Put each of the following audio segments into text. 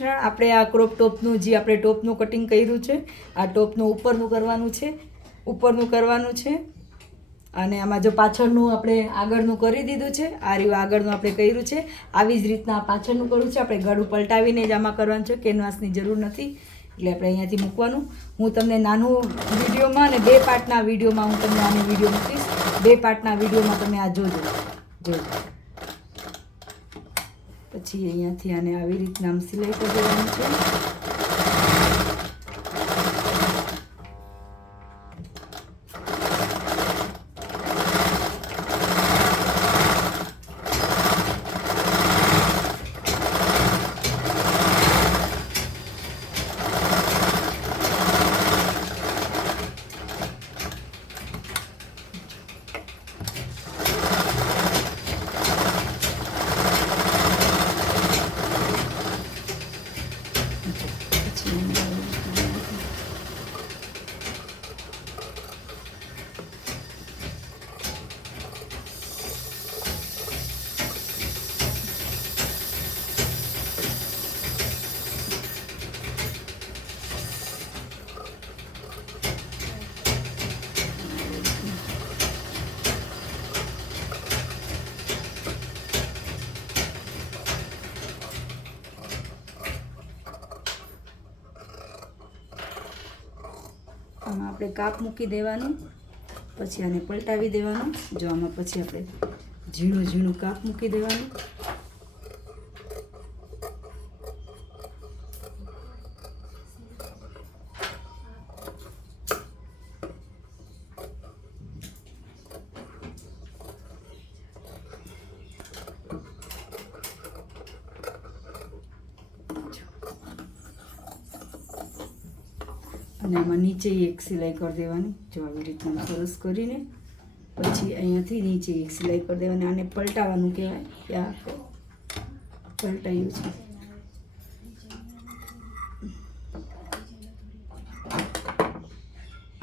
આપણે આ ક્રોપ ટોપનું જે આપણે ટોપનું કટિંગ કર્યું છે, આ ટોપનું ઉપરનું કરવાનું છે અને આમાં જો પાછળનું આપણે આગળનું કરી દીધું છે. આ રહ્યું આગળનું આપણે કર્યું છે. આવી જ રીતના પાછળનું કરવું છે. આપણે ગળું પલટાવીને જ આમાં કરવાનું છે, કેનવાસની જરૂર નથી. એટલે આપણે અહીંયાથી મૂકવાનું. હું તમને નાનું વિડીયોમાં અને 2 પાર્ટના વિડીયોમાં હું તમને આની વિડીયો મૂકીશ. 2 પાર્ટના વિડીયોમાં તમે આ જોજો. પછી અહીંયાથી આને આવી રીતના આમ સિલાઈ કરી દેવાનું છે. આમાં આપણે કાપ મૂકી દેવાનું. પછી આને પલટાવી દેવાનું. જો આમાં પછી આપણે ઝીણું કાપ મૂકી દેવાનું. અને આમાં નીચે એક સિલાઈ કરી દેવાની. જો આવી રીતના સરસ કરીને પછી અહીંયાથી નીચે એક સિલાઈ કરી દેવાની. આને પલટાવવાનું કહેવાય કે આ પલટાયું છે.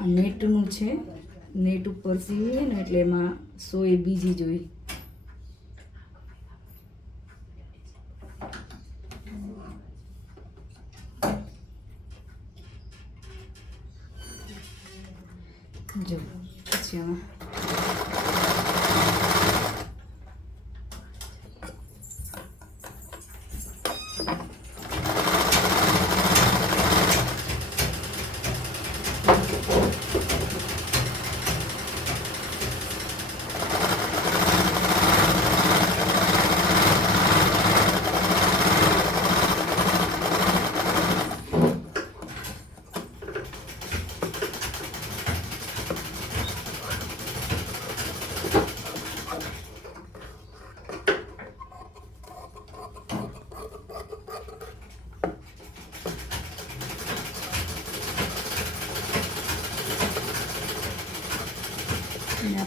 આ નેટનું છે. નેટ ઉપર સીવીએ ને એટલે એમાં 100 બીજી જોઈ. જો પછી આમાં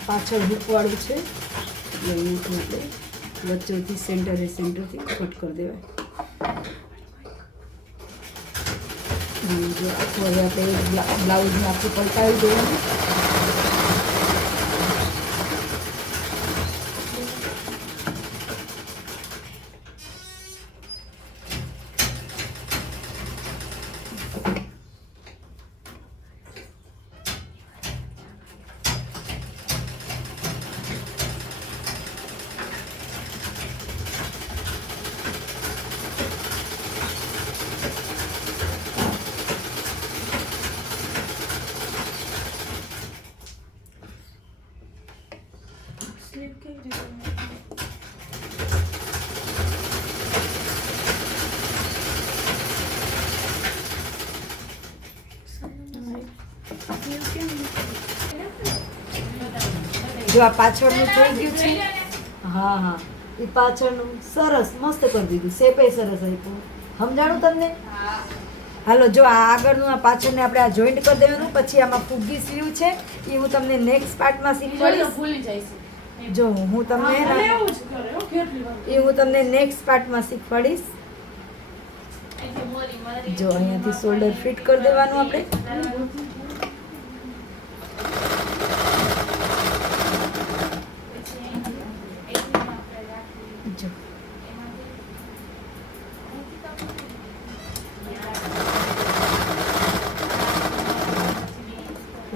પાછળ હૂકવાળું છે એટલે અહીંયાથી આપણે વચ્ચેથી સેન્ટરથી કટ કરી દેવાય. જો આખું હવે આપણે બ્લાઉઝને આખું પલટાવી દેવાનું. જો આ પાછળનું થઈ ગયું છે. હા એ પાછળનું સરસ મસ્ત કરી દીધું. શેપે સરસ આપ્યું. સમજાણું તમને? હાલો જો આ આગળનું આ પાછળને આપણે આ જોઈન્ટ કરી દેવાનું. પછી આમાં ફુગ્ગી સ્લીવ છે એ હું તમને નેક્સ્ટ પાર્ટમાં શીખવાડીશ. જો હું તમને નેક્સ્ટ પાર્ટમાં શીખવાડીશ. જો અહીંયાથી શોલ્ડર ફિટ કરી દેવાનું આપણે. જો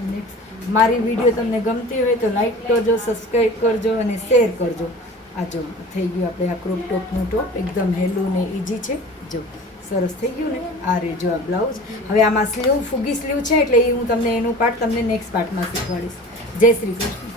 તમને. મારી વિડીયો તમને ગમતી હોય તો લાઈક કરજો, સબસ્ક્રાઈબ કરજો અને શેર કરજો. આ જો થઈ ગયું આપણે આ ક્રોપ ટોપનું ટોપ, એકદમ હેલું ને ઇઝી છે. જો સરસ થઈ ગયું ને. આ રે જો આ બ્લાઉઝ. હવે આમાં સ્લીવ ફૂગી સ્લીવ છે એટલે એ હું તમને એનું પાર્ટ તમને નેક્સ્ટ પાર્ટમાં શીખવાડીશ. જય શ્રી કૃષ્ણ.